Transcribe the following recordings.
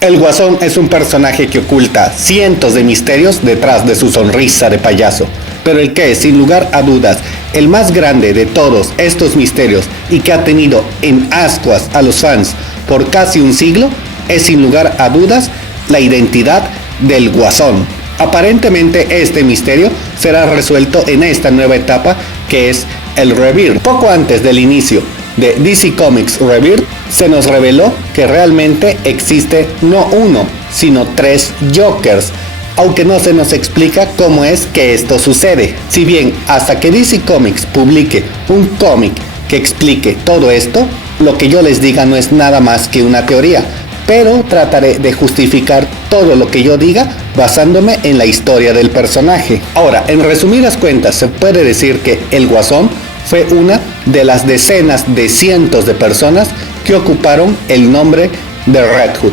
El Guasón es un personaje que oculta cientos de misterios detrás de su sonrisa de payaso, pero el que, sin lugar a dudas, el más grande de todos estos misterios y que ha tenido en ascuas a los fans por casi un siglo, es sin lugar a dudas la identidad del Guasón. Aparentemente este misterio será resuelto en esta nueva etapa que es el Rebirth. Poco antes del inicio de DC Comics Rebirth, se nos reveló que realmente existe no uno, sino 3 Jokers, aunque no se nos explica cómo es que esto sucede. Si bien hasta que DC Comics publique un cómic que explique todo esto, lo que yo les diga no es nada más que una teoría, pero trataré de justificar todo lo que yo diga basándome en la historia del personaje. Ahora, en resumidas cuentas, se puede decir que el Guasón fue una de las decenas de cientos de personas que ocuparon el nombre de Red Hood.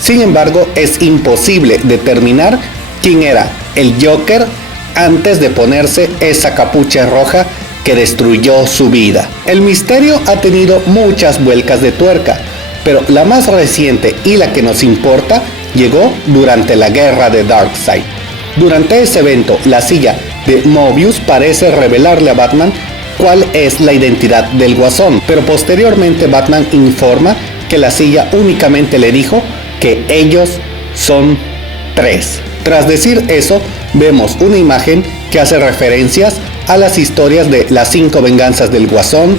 Sin embargo, es imposible determinar quién era el Joker antes de ponerse esa capucha roja que destruyó su vida. El misterio ha tenido muchas vueltas de tuerca, pero la más reciente y la que nos importa llegó durante la guerra de Darkseid. Durante ese evento, la silla de Mobius parece revelarle a Batman cuál es la identidad del Guasón, pero posteriormente Batman informa que la silla únicamente le dijo que ellos son 3. Tras decir eso, vemos una imagen que hace referencias a las historias de las 5 venganzas del Guasón,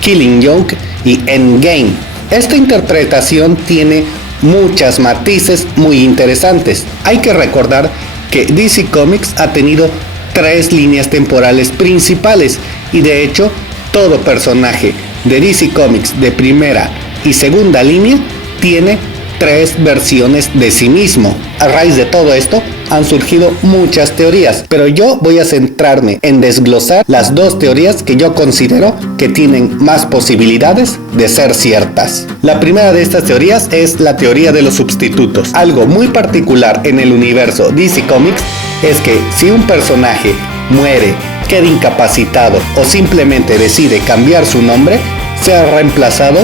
Killing Joke y Endgame. Esta interpretación tiene muchos matices muy interesantes. Hay que recordar que DC Comics ha tenido 3 líneas temporales principales y de hecho todo personaje de DC Comics de primera y segunda línea tiene 3 versiones de sí mismo. A raíz de todo esto han surgido muchas teorías, pero yo voy a centrarme en desglosar las 2 teorías que yo considero que tienen más posibilidades de ser ciertas. La primera de estas teorías es la teoría de los sustitutos. Algo muy particular en el universo DC Comics es que si un personaje muere, queda incapacitado o simplemente decide cambiar su nombre, sea reemplazado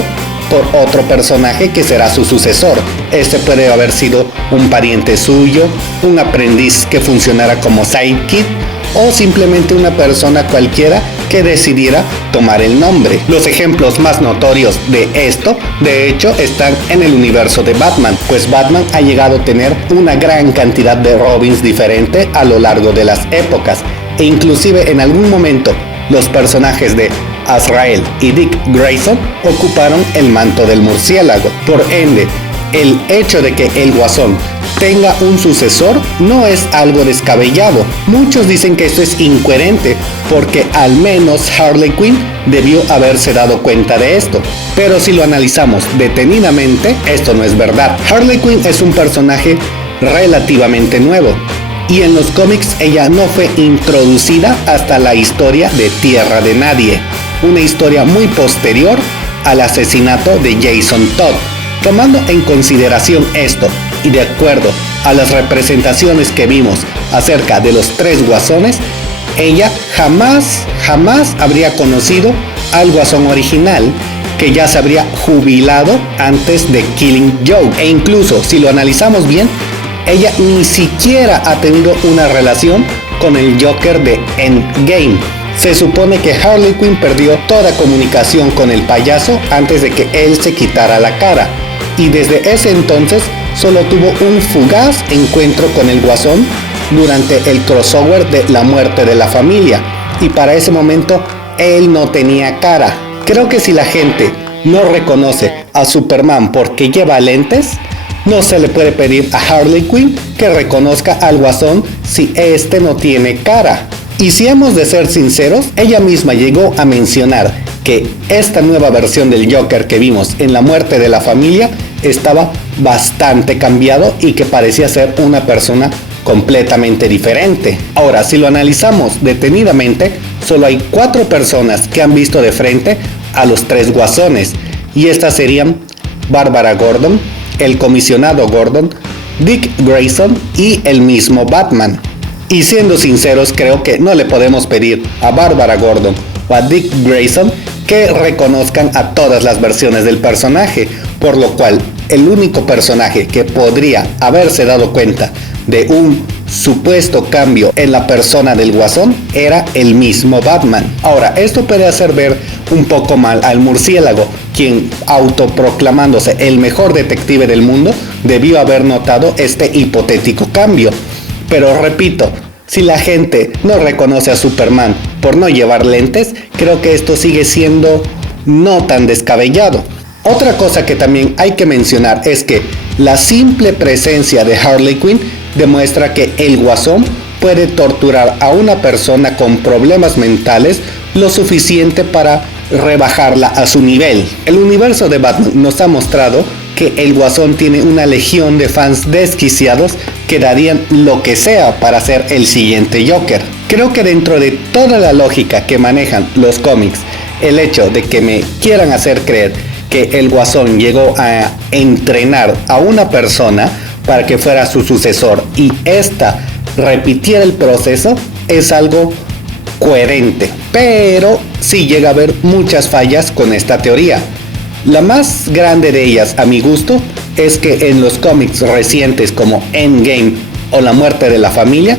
por otro personaje que será su sucesor. Este puede haber sido un pariente suyo, un aprendiz que funcionara como sidekick o simplemente una persona cualquiera que decidiera tomar el nombre. Los ejemplos más notorios de esto, de hecho, están en el universo de Batman, pues Batman ha llegado a tener una gran cantidad de Robins diferentes a lo largo de las épocas, e inclusive en algún momento los personajes de Azrael y Dick Grayson ocuparon el manto del murciélago. Por ende, el hecho de que el Guasón tenga un sucesor no es algo descabellado. Muchos dicen que esto es incoherente porque al menos Harley Quinn debió haberse dado cuenta de esto. Pero si lo analizamos detenidamente, esto no es verdad. Harley Quinn es un personaje relativamente nuevo y en los cómics ella no fue introducida hasta la historia de Tierra de Nadie, una historia muy posterior al asesinato de Jason Todd. Tomando en consideración esto y de acuerdo a las representaciones que vimos acerca de los 3 guasones, ella jamás habría conocido al Guasón original, que ya se habría jubilado antes de Killing Joke. E incluso si lo analizamos bien, ella ni siquiera ha tenido una relación con el Joker de Endgame. Se supone que Harley Quinn perdió toda comunicación con el payaso antes de que él se quitara la cara, y desde ese entonces solo tuvo un fugaz encuentro con el Guasón durante el crossover de la muerte de la familia, y para ese momento él no tenía cara. Creo que si la gente no reconoce a Superman porque lleva lentes, no se le puede pedir a Harley Quinn que reconozca al Guasón si este no tiene cara. Y si hemos de ser sinceros, ella misma llegó a mencionar que esta nueva versión del Joker que vimos en la muerte de la familia estaba bastante cambiado y que parecía ser una persona completamente diferente. Ahora, si lo analizamos detenidamente, solo hay 4 personas que han visto de frente a los 3 guasones, y estas serían Bárbara Gordon, el comisionado Gordon, Dick Grayson y el mismo Batman. Y siendo sinceros, creo que no le podemos pedir a Bárbara Gordon o a Dick Grayson que reconozcan a todas las versiones del personaje, por lo cual el único personaje que podría haberse dado cuenta de un supuesto cambio en la persona del Guasón era el mismo Batman. Ahora, esto puede hacer ver un poco mal al murciélago, quien, autoproclamándose el mejor detective del mundo, debió haber notado este hipotético cambio. Pero repito, si la gente no reconoce a Superman por no llevar lentes, creo que esto sigue siendo no tan descabellado. Otra cosa que también hay que mencionar es que la simple presencia de Harley Quinn demuestra que el Guasón puede torturar a una persona con problemas mentales lo suficiente para rebajarla a su nivel. El universo de Batman nos ha mostrado que el Guasón tiene una legión de fans desquiciados que darían lo que sea para ser el siguiente Joker. Creo que dentro de toda la lógica que manejan los cómics, el hecho de que me quieran hacer creer que el Guasón llegó a entrenar a una persona para que fuera su sucesor y ésta repitiera el proceso es algo coherente, pero sí llega a haber muchas fallas con esta teoría. La más grande de ellas, a mi gusto, es que en los cómics recientes como Endgame o La muerte de la familia,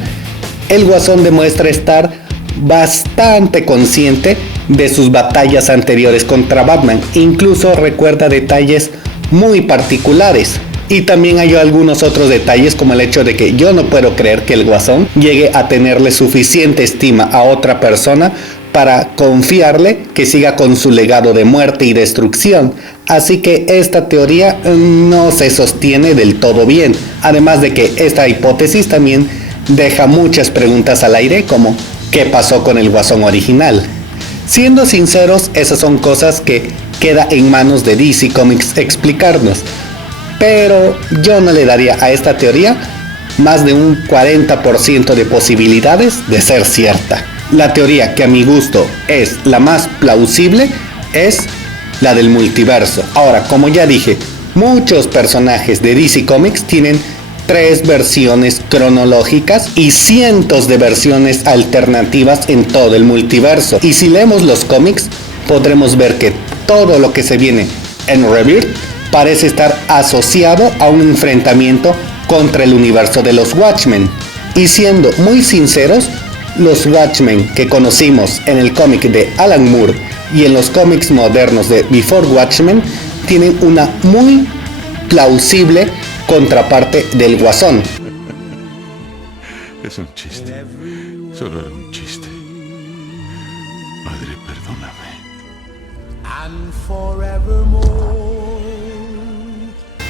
el Guasón demuestra estar bastante consciente de sus batallas anteriores contra Batman, incluso recuerda detalles muy particulares. Y también hay algunos otros detalles, como el hecho de que yo no puedo creer que el Guasón llegue a tenerle suficiente estima a otra persona para confiarle que siga con su legado de muerte y destrucción. Así que esta teoría no se sostiene del todo bien. Además de que esta hipótesis también deja muchas preguntas al aire, como ¿qué pasó con el Guasón original? Siendo sinceros, esas son cosas que queda en manos de DC Comics explicarnos. Pero yo no le daría a esta teoría más de un 40% de posibilidades de ser cierta. La teoría que a mi gusto es la más plausible es la del multiverso. Ahora, como ya dije, muchos personajes de DC Comics tienen 3 versiones cronológicas y cientos de versiones alternativas en todo el multiverso. Y si leemos los cómics, podremos ver que todo lo que se viene en Rebirth parece estar asociado a un enfrentamiento contra el universo de los Watchmen. Y siendo muy sinceros, los Watchmen que conocimos en el cómic de Alan Moore y en los cómics modernos de Before Watchmen tienen una muy plausible contraparte del Guasón. Es un chiste. Solo era un chiste. Padre, perdóname.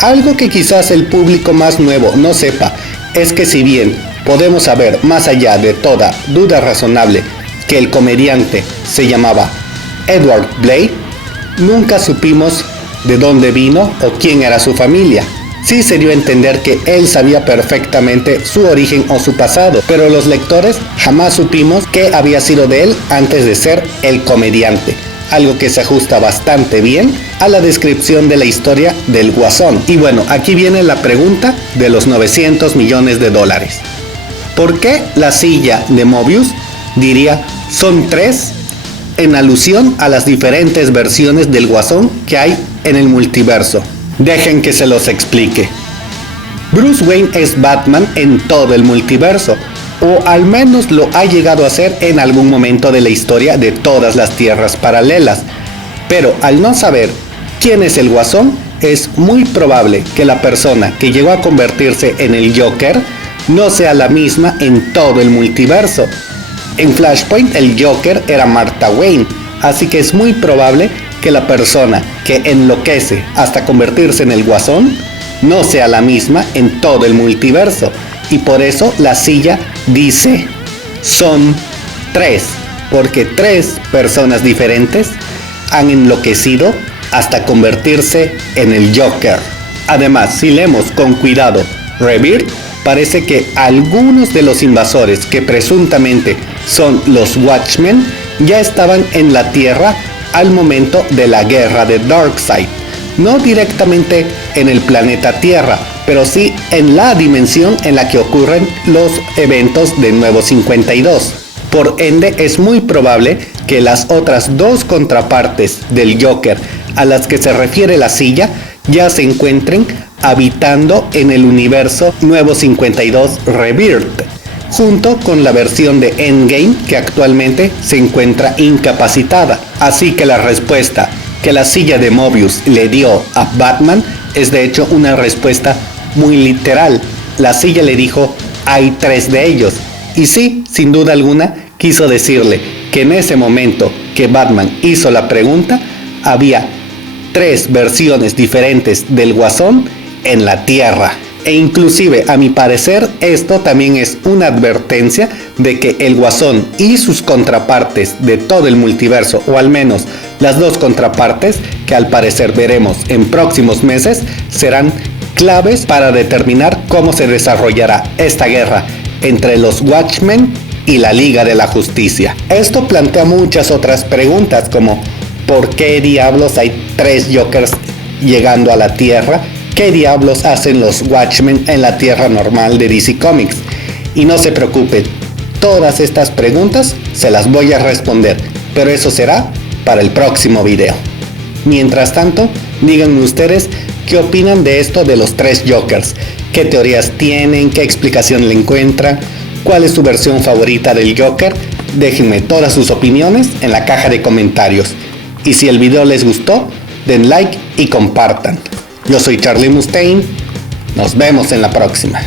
Algo que quizás el público más nuevo no sepa es que si bien podemos saber más allá de toda duda razonable que el comediante se llamaba Edward Blade, nunca supimos de dónde vino o quién era su familia. Sí se dio a entender que él sabía perfectamente su origen o su pasado, pero los lectores jamás supimos qué había sido de él antes de ser el comediante. Algo que se ajusta bastante bien a la descripción de la historia del Guasón. Y bueno, aquí viene la pregunta de los 900 millones de dólares. ¿Por qué la silla de Mobius diría son 3 en alusión a las diferentes versiones del Guasón que hay en el multiverso? Dejen que se los explique. Bruce Wayne es Batman en todo el multiverso, o al menos lo ha llegado a ser en algún momento de la historia de todas las tierras paralelas. Pero al no saber quién es el Guasón, es muy probable que la persona que llegó a convertirse en el Joker no sea la misma en todo el multiverso. En Flashpoint el Joker era Martha Wayne, así que es muy probable que la persona que enloquece hasta convertirse en el Guasón no sea la misma en todo el multiverso. Y por eso la silla dice son 3, porque 3 personas diferentes han enloquecido hasta convertirse en el Joker. Además, si leemos con cuidado Rebirth, parece que algunos de los invasores que presuntamente son los Watchmen ya estaban en la Tierra al momento de la guerra de Darkseid. No directamente en el planeta Tierra, pero sí en la dimensión en la que ocurren los eventos de Nuevo 52. Por ende, es muy probable que las otras 2 contrapartes del Joker a las que se refiere la silla ya se encuentren habitando en el universo Nuevo 52 Rebirth, junto con la versión de Endgame que actualmente se encuentra incapacitada. Así que la respuesta que la silla de Mobius le dio a Batman es de hecho una respuesta muy literal. La silla le dijo: hay 3 de ellos. Y sí, sin duda alguna, quiso decirle que en ese momento que Batman hizo la pregunta, había 3 versiones diferentes del Guasón en la Tierra. E inclusive, a mi parecer, esto también es una advertencia de que el Guasón y sus contrapartes de todo el multiverso, o al menos las 2 contrapartes que al parecer veremos en próximos meses, serán claves para determinar cómo se desarrollará esta guerra entre los Watchmen y la Liga de la Justicia. Esto plantea muchas otras preguntas, como ¿por qué diablos hay 3 Jokers llegando a la Tierra? ¿Qué diablos hacen los Watchmen en la Tierra normal de DC Comics? Y no se preocupen, todas estas preguntas se las voy a responder, pero eso será para el próximo video. Mientras tanto, díganme ustedes qué opinan de esto de los 3 Jokers. ¿Qué teorías tienen? ¿Qué explicación le encuentran? ¿Cuál es su versión favorita del Joker? Déjenme todas sus opiniones en la caja de comentarios. Y si el video les gustó, den like y compartan. Yo soy Charlie Mustaine. Nos vemos en la próxima.